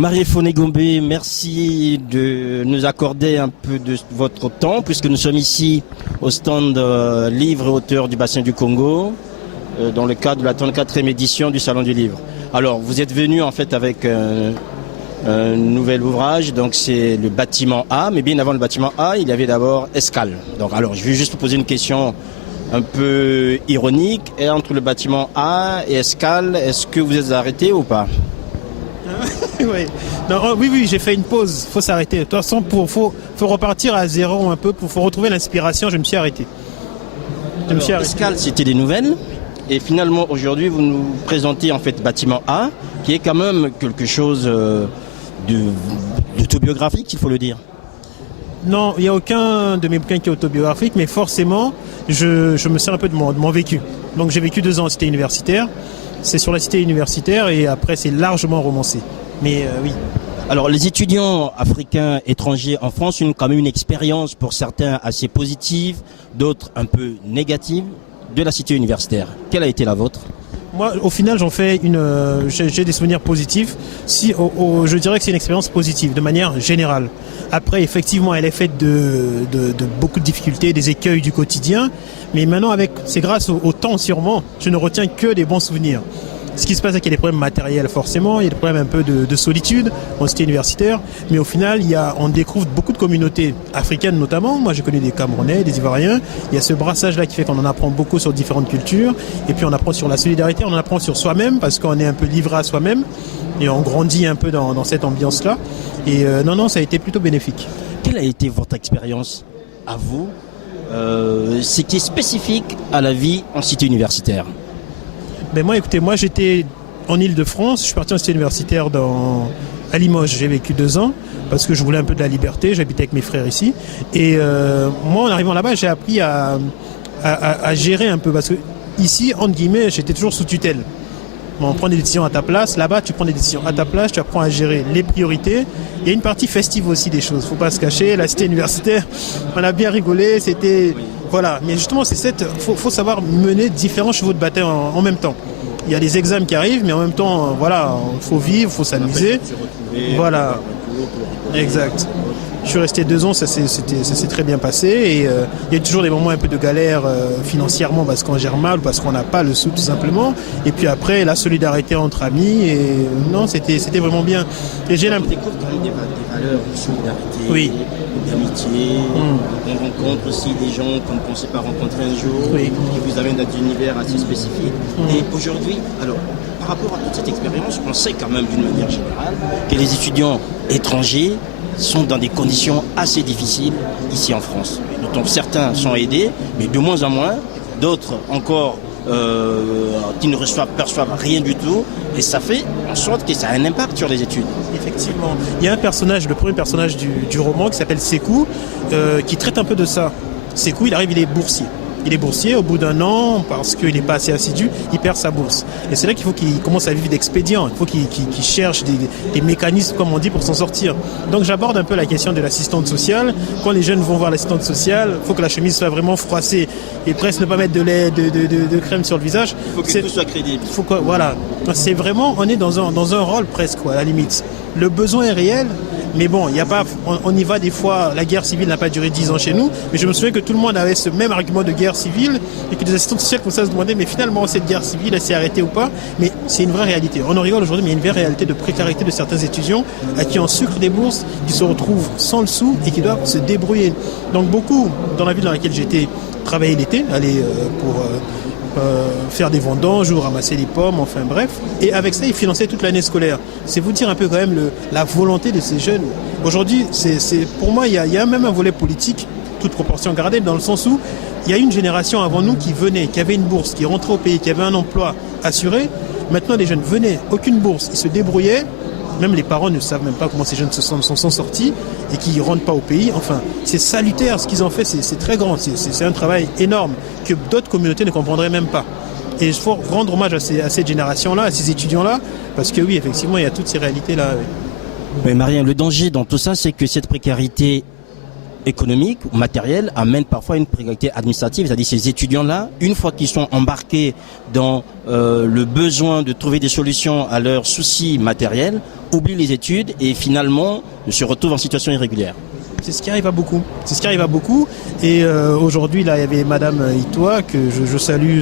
Marie-Foné Gombe, merci de nous accorder un peu de votre temps, puisque nous sommes ici au stand Livres et auteurs du bassin du Congo, dans le cadre de la 34e édition du Salon du Livre. Alors, vous êtes venu en fait avec un nouvel ouvrage, donc c'est le bâtiment A, mais bien avant le bâtiment A, il y avait d'abord Escale. Donc, alors, je vais juste vous poser une question un peu ironique. Et entre le bâtiment A et Escale, est-ce que vous êtes arrêté ou pas? Oui. Non, oui, j'ai fait une pause. Faut s'arrêter. De toute façon, faut repartir à zéro un peu. Faut retrouver l'inspiration. Je me suis arrêté. Escale, c'était des nouvelles. Et finalement, aujourd'hui, vous nous présentez en fait bâtiment A, qui est quand même quelque chose d'autobiographique, il faut le dire. Non, il n'y a aucun de mes bouquins qui est autobiographique, mais forcément, je me sers un peu de mon vécu. Donc j'ai vécu 2 ans en cité universitaire. C'est sur la cité universitaire et après c'est largement romancé. Mais oui. Alors les étudiants africains étrangers en France ont quand même une expérience pour certains assez positive, d'autres un peu négative de la cité universitaire. Quelle a été la vôtre? Moi, au final, j'ai des souvenirs positifs. Je dirais que c'est une expérience positive, de manière générale. Après, effectivement, elle est faite de beaucoup de difficultés, des écueils du quotidien. Mais maintenant, c'est grâce au temps, sûrement, je ne retiens que des bons souvenirs. Ce qui se passe, c'est qu'il y a des problèmes matériels, forcément. Il y a des problèmes un peu de solitude en cité universitaire. Mais au final, on découvre beaucoup de communautés africaines, notamment. Moi, j'ai connu des Camerounais, des Ivoiriens. Il y a ce brassage-là qui fait qu'on en apprend beaucoup sur différentes cultures. Et puis, on apprend sur la solidarité, on en apprend sur soi-même, parce qu'on est un peu livré à soi-même. Et on grandit un peu dans cette ambiance-là. Et non, ça a été plutôt bénéfique. Quelle a été votre expérience à vous, ce qui est spécifique à la vie en cité universitaire? Ben moi j'étais en Île-de-France, je suis parti en cité universitaire à Limoges, j'ai vécu 2 ans parce que je voulais un peu de la liberté, j'habitais avec mes frères ici et moi en arrivant là-bas j'ai appris à gérer un peu parce que ici entre guillemets j'étais toujours sous tutelle. On prend des décisions à ta place, là-bas tu prends des décisions à ta place, tu apprends à gérer les priorités. Il y a une partie festive aussi des choses, faut pas se cacher, la cité universitaire, on a bien rigolé, c'était... Voilà, mais justement faut savoir mener différents chevaux de bataille en même temps. Il y a des examens qui arrivent, mais en même temps, voilà, faut vivre, faut s'amuser. Voilà, exact. Je suis resté 2 ans, ça s'est très bien passé et il y a toujours des moments un peu de galère financièrement parce qu'on gère mal, parce qu'on n'a pas le sou tout simplement. Et puis après, la solidarité entre amis et non, c'était vraiment bien. Et j'ai l'impression. On découvre quand même des valeurs de solidarité, oui, d'amitié. On rencontre aussi des gens qu'on ne pensait pas rencontrer un jour, oui, qui vous amènent dans un univers assez spécifique. Et aujourd'hui, alors, par rapport à toute cette expérience, on sait quand même d'une manière générale que les étudiants étrangers sont dans des conditions assez difficiles ici en France. Donc certains sont aidés, mais de moins en moins, d'autres encore qui ne perçoivent rien du tout, et ça fait en sorte que ça a un impact sur les études. Effectivement. Il y a un personnage, le premier personnage du roman qui s'appelle Sékou, qui traite un peu de ça. Sékou, il arrive, il est boursier. Il est boursier, au bout d'1 an, parce qu'il n'est pas assez assidu, il perd sa bourse. Et c'est là qu'il faut qu'il commence à vivre d'expédients. Il faut qu'il cherche des mécanismes, comme on dit, pour s'en sortir. Donc j'aborde un peu la question de l'assistante sociale. Quand les jeunes vont voir l'assistante sociale, il faut que la chemise soit vraiment froissée et presque ne pas mettre de lait, de crème sur le visage. Il faut que tout soit crédible. Voilà. C'est vraiment, on est dans un rôle presque, quoi, à la limite. Le besoin est réel. Mais bon, on y va des fois, la guerre civile n'a pas duré 10 ans chez nous, mais je me souviens que tout le monde avait ce même argument de guerre civile et que des assistants sociaux comme ça se demandaient, mais finalement cette guerre civile, elle s'est arrêtée ou pas? Mais c'est une vraie réalité. On en rigole aujourd'hui, mais il y a une vraie réalité de précarité de certains étudiants à qui on sucre des bourses, qui se retrouvent sans le sou et qui doivent se débrouiller. Donc beaucoup, dans la ville dans laquelle j'étais, travaillaient l'été, aller pour... faire des vendanges ou ramasser les pommes, enfin bref. Et avec ça, ils finançaient toute l'année scolaire. C'est vous dire un peu quand même la volonté de ces jeunes. Aujourd'hui, pour moi, il y a même un volet politique, toute proportion gardée, dans le sens où il y a une génération avant nous qui venait, qui avait une bourse, qui rentrait au pays, qui avait un emploi assuré. Maintenant, les jeunes venaient, aucune bourse, ils se débrouillaient. Même les parents ne savent même pas comment ces jeunes sont sortis et qui ne rentrent pas au pays. Enfin, c'est salutaire ce qu'ils ont fait, c'est très grand. C'est un travail énorme que d'autres communautés ne comprendraient même pas. Et il faut rendre hommage à cette génération-là, à ces étudiants-là, parce que oui, effectivement, il y a toutes ces réalités-là. Oui. Mais Marianne, le danger dans tout ça, c'est que cette précarité économique ou matérielle amène parfois une précarité administrative, c'est-à-dire ces étudiants-là, une fois qu'ils sont embarqués dans le besoin de trouver des solutions à leurs soucis matériels, oublient les études et finalement se retrouvent en situation irrégulière. C'est ce qui arrive à beaucoup. C'est ce qui arrive à beaucoup. Et aujourd'hui, là, il y avait Madame Itoa, que je salue,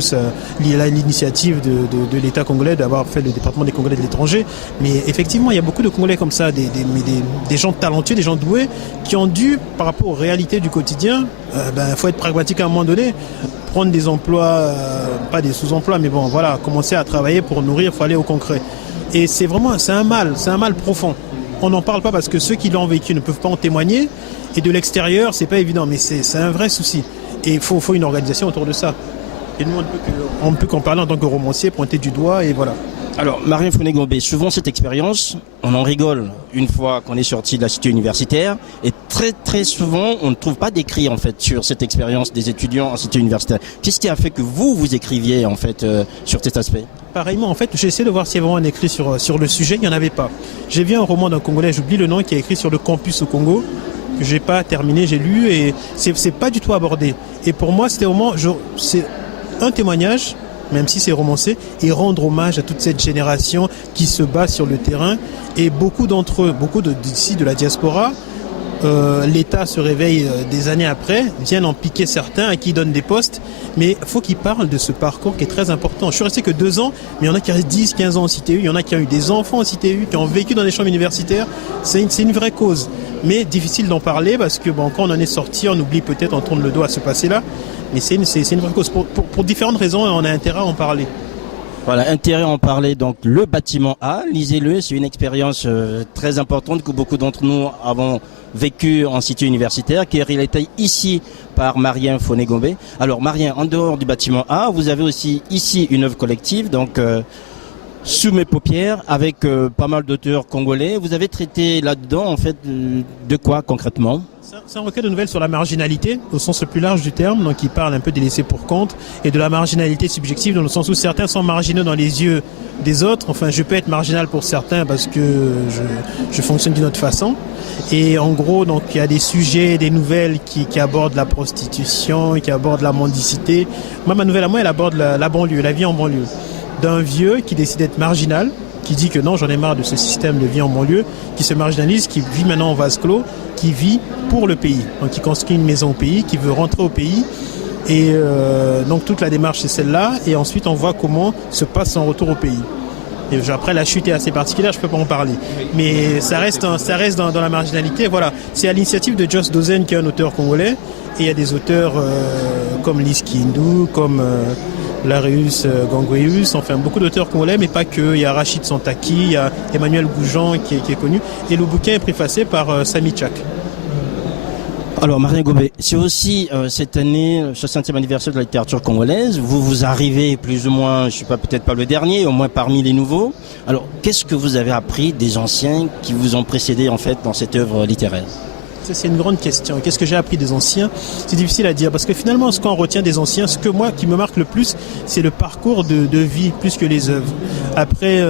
l'initiative de l'État congolais d'avoir fait le département des Congolais de l'étranger. Mais effectivement, il y a beaucoup de Congolais comme ça, des gens talentueux, des gens doués, qui ont dû, par rapport aux réalités du quotidien, faut être pragmatique à un moment donné, prendre des emplois, pas des sous-emplois, mais bon, voilà, commencer à travailler pour nourrir, il faut aller au concret. Et c'est un mal profond. On n'en parle pas parce que ceux qui l'ont vécu ne peuvent pas en témoigner. Et de l'extérieur, c'est pas évident, mais c'est un vrai souci. Et il faut une organisation autour de ça. Et nous, on ne peut qu'en parler en tant que romancier, pointer du doigt, et voilà. Alors, Marien Foné-Gobé, souvent cette expérience, on en rigole une fois qu'on est sorti de la cité universitaire, et très très souvent, on ne trouve pas d'écrit en fait sur cette expérience des étudiants en cité universitaire. Qu'est-ce qui a fait que vous écriviez en fait sur cet aspect? Pareillement, en fait, j'ai essayé de voir s'il y avait vraiment un écrit sur le sujet, il n'y en avait pas. J'ai vu un roman d'un Congolais, j'oublie le nom, qui a écrit sur le campus au Congo, que j'ai pas terminé, j'ai lu, et c'est pas du tout abordé. Et pour moi, c'était vraiment, c'est un témoignage, même si c'est romancé, et rendre hommage à toute cette génération qui se bat sur le terrain. Et beaucoup d'entre eux, d'ici de la diaspora, l'État se réveille des années après, viennent en piquer certains à qui ils donnent des postes, mais il faut qu'ils parlent de ce parcours qui est très important. Je suis resté que 2 ans, mais il y en a qui restent 10, 15 ans en CTU, il y en a qui ont eu des enfants en CTU, qui ont vécu dans des chambres universitaires. C'est une vraie cause, mais difficile d'en parler parce que quand on en est sorti, on oublie peut-être, on tourne le dos à ce passé-là, mais c'est une vraie cause. Pour différentes raisons, on a intérêt à en parler. Voilà, intérêt à en parler. Donc, le bâtiment A, lisez-le, c'est une expérience très importante que beaucoup d'entre nous avons vécu en cité universitaire, qui est relatée ici par Marien Foné-Gobé. Alors, Marien, en dehors du bâtiment A, vous avez aussi ici une œuvre collective, donc Sous mes paupières, avec pas mal d'auteurs congolais. Vous avez traité là-dedans, en fait, de quoi concrètement ? C'est un recueil de nouvelles sur la marginalité, au sens le plus large du terme, donc il parle un peu des laissés pour compte, et de la marginalité subjective, dans le sens où certains sont marginaux dans les yeux des autres. Enfin, je peux être marginal pour certains parce que je fonctionne d'une autre façon. Et en gros, donc il y a des sujets, des nouvelles qui abordent la prostitution, qui abordent la mendicité. Moi, ma nouvelle à moi, elle aborde la banlieue, la vie en banlieue. D'un vieux qui décide d'être marginal, qui dit que non, j'en ai marre de ce système de vie en banlieue, qui se marginalise, qui vit maintenant en vase clos, qui vit pour le pays. Donc qui construit une maison au pays, qui veut rentrer au pays. Et donc toute la démarche c'est celle-là. Et ensuite on voit comment se passe son retour au pays. Et après la chute est assez particulière, je ne peux pas en parler. Mais ça reste dans la marginalité. Voilà. C'est à l'initiative de Joss Dozen qui est un auteur congolais. Et il y a des auteurs comme Lise Kindu, comme Larius Gangweus, enfin beaucoup d'auteurs congolais, mais pas que. Il y a Rachid Santaki, il y a Emmanuel Goujan qui est connu. Et le bouquin est préfacé par Sami Tchak. Alors, Marien Gobé, c'est aussi cette année, 60e anniversaire de la littérature congolaise. Vous arrivez plus ou moins, je ne suis pas peut-être pas le dernier, au moins parmi les nouveaux. Alors, qu'est-ce que vous avez appris des anciens qui vous ont précédé en fait dans cette œuvre littéraire ? C'est une grande question. Qu'est-ce que j'ai appris des anciens ? C'est difficile à dire parce que finalement, ce qu'on retient des anciens, ce que moi qui me marque le plus, c'est le parcours de vie plus que les œuvres. Après,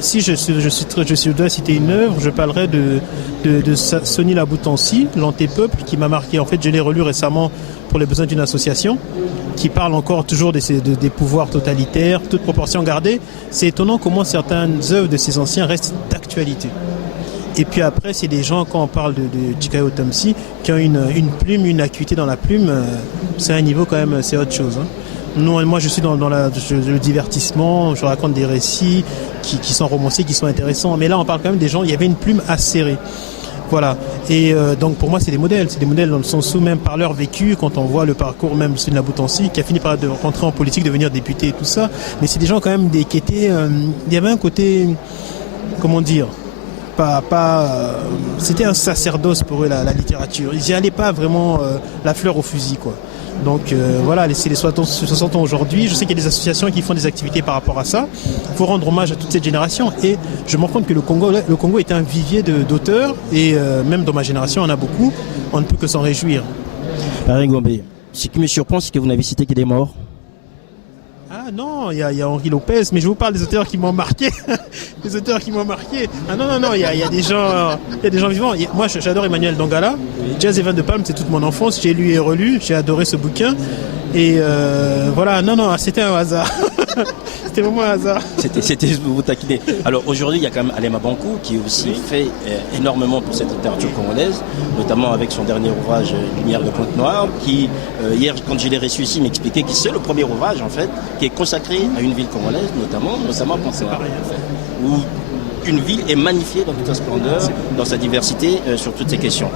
si je dois citer une œuvre, je parlerai de Sony Laboutansi, L'Antépeuple, qui m'a marqué. En fait, je l'ai relu récemment pour les besoins d'une association qui parle encore toujours des pouvoirs totalitaires, toute proportion gardée. C'est étonnant comment certaines œuvres de ces anciens restent d'actualité. Et puis après, c'est des gens, quand on parle de Chikayo Tamsi, qui ont une plume, une acuité dans la plume, c'est un niveau quand même, c'est autre chose. Hein. Moi, je suis dans le divertissement, je raconte des récits qui sont romancés, qui sont intéressants. Mais là, on parle quand même des gens, il y avait une plume acérée. Voilà. Et donc pour moi, c'est des modèles dans le sens où même par leur vécu, quand on voit le parcours même de Laboutansi, qui a fini par rentrer en politique, devenir député et tout ça, mais c'est des gens quand même qui étaient... il y avait un côté, comment dire, c'était un sacerdoce pour eux la littérature. Ils n'y allaient pas vraiment la fleur au fusil quoi. Donc voilà, c'est les 60 ans aujourd'hui. Je sais qu'il y a des associations qui font des activités par rapport à ça. Il faut rendre hommage à toute cette génération. Et je me rends compte que le Congo est un vivier d'auteurs. Et même dans ma génération, on en a beaucoup. On ne peut que s'en réjouir. Marien Gobé, ce qui me surprend, c'est que vous n'avez cité que des morts. Ah non, il y a Henri Lopez, mais je vous parle des auteurs qui m'ont marqué. Les auteurs qui m'ont marqué. Ah non, il y a des gens vivants. Moi, j'adore Emmanuel Dangala. Jazz et Vin de Palme, c'est toute mon enfance. J'ai lu et relu. J'ai adoré ce bouquin. Et voilà, non, c'était un hasard. C'était vraiment un hasard. C'était vous taquiner. Alors aujourd'hui, il y a quand même Alema Bankou qui aussi fait énormément pour cette littérature congolaise, notamment avec son dernier ouvrage Lumière de Pointe-Noire, qui hier, quand je l'ai reçu ici, m'expliquait que c'est le premier ouvrage en fait qui est consacré à une ville congolaise, notamment Pointe-Noire, où une ville est magnifiée dans toute sa splendeur, dans sa diversité, sur toutes ces questions.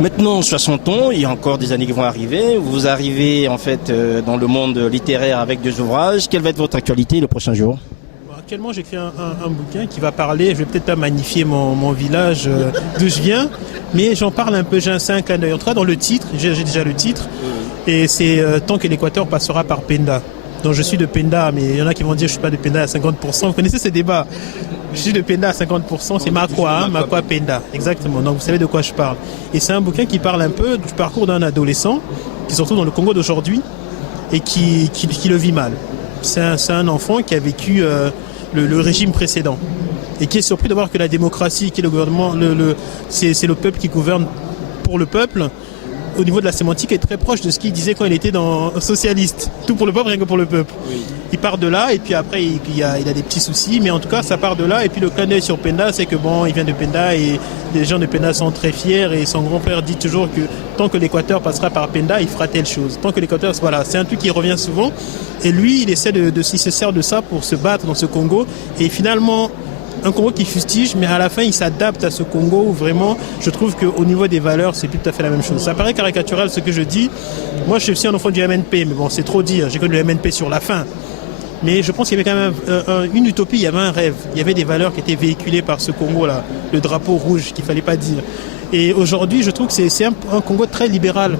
Maintenant, 60 ans, il y a encore des années qui vont arriver. Vous arrivez en fait dans le monde littéraire avec deux ouvrages. Quelle va être votre actualité le prochain jour? Actuellement, j'écris un bouquin qui va parler, je vais peut-être pas magnifier mon village d'où je viens, mais j'en parle un peu, j'ai un clin d'œil. En tout cas, dans le titre, j'ai déjà le titre, et c'est Tant que l'Équateur passera par Penda. Donc je suis de Penda, mais il y en a qui vont dire que je ne suis pas de Penda à 50%. Vous connaissez ce débat? Je suis de Penda à 50%, c'est Makwa Penda, exactement. Donc vous savez de quoi je parle. Et c'est un bouquin qui parle un peu du parcours d'un adolescent qui se retrouve dans le Congo d'aujourd'hui et qui le vit mal. C'est un enfant qui a vécu le régime précédent et qui est surpris de voir que la démocratie, qui est le gouvernement, c'est le peuple qui gouverne pour le peuple. Au niveau de la sémantique, est très proche de ce qu'il disait quand il était dans socialiste. Tout pour le peuple, rien que pour le peuple. Oui. Il part de là et puis après il a des petits soucis, mais en tout cas ça part de là. Et puis le clin d'œil sur Penda, c'est que bon, il vient de Penda et les gens de Penda sont très fiers et son grand-père dit toujours que tant que l'Équateur passera par Penda, il fera telle chose. Tant que l'Équateur, voilà, c'est un truc qui revient souvent. Et lui, il se sert de ça pour se battre dans ce Congo et finalement un Congo qui fustige, mais à la fin, il s'adapte à ce Congo où vraiment, je trouve qu'au niveau des valeurs, c'est plus tout à fait la même chose. Ça paraît caricatural ce que je dis. Moi, je suis aussi un enfant du MNP, mais bon, c'est trop dire. J'ai connu le MNP sur la fin. Mais je pense qu'il y avait quand même une utopie, il y avait un rêve. Il y avait des valeurs qui étaient véhiculées par ce Congo-là, le drapeau rouge qu'il ne fallait pas dire. Et aujourd'hui, je trouve que c'est un Congo très libéral.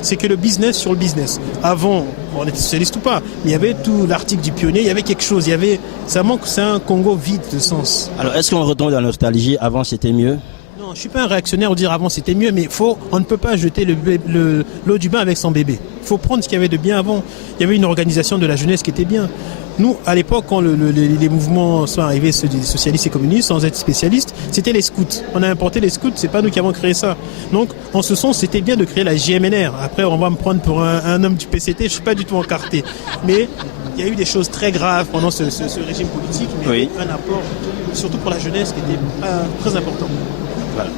C'est que le business sur le business. Avant, on était socialiste ou pas, mais il y avait tout l'article du pionnier, il y avait quelque chose, ça manque, c'est un Congo vide de sens. Alors, est-ce qu'on retombe dans la nostalgie? Avant, c'était mieux? Non, je ne suis pas un réactionnaire ou dire avant c'était mieux, mais on ne peut pas jeter l'eau du bain avec son bébé. Il faut prendre ce qu'il y avait de bien avant. Il y avait une organisation de la jeunesse qui était bien. Nous, à l'époque, quand les mouvements sont arrivés, ceux des socialistes et communistes, sans être spécialistes, c'était les scouts. On a importé les scouts, c'est pas nous qui avons créé ça. Donc, en ce sens, c'était bien de créer la JMNR. Après, on va me prendre pour un homme du PCT, je suis pas du tout encarté. Mais il y a eu des choses très graves pendant ce régime politique, mais oui. Un apport, surtout pour la jeunesse, qui était très important. Voilà.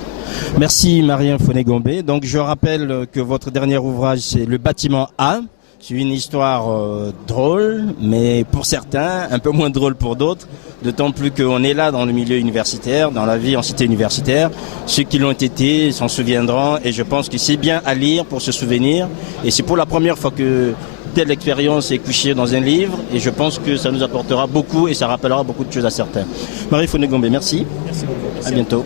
Merci Marien Foné-Gombe. Donc, je rappelle que votre dernier ouvrage, c'est Le Bâtiment A. C'est une histoire drôle, mais pour certains, un peu moins drôle pour d'autres, d'autant plus qu'on est là dans le milieu universitaire, dans la vie en cité universitaire. Ceux qui l'ont été s'en souviendront et je pense que c'est bien à lire pour se souvenir. Et c'est pour la première fois que telle expérience est couchée dans un livre et je pense que ça nous apportera beaucoup et ça rappellera beaucoup de choses à certains. Marie Foné-Gombe, merci. Merci beaucoup. À bientôt.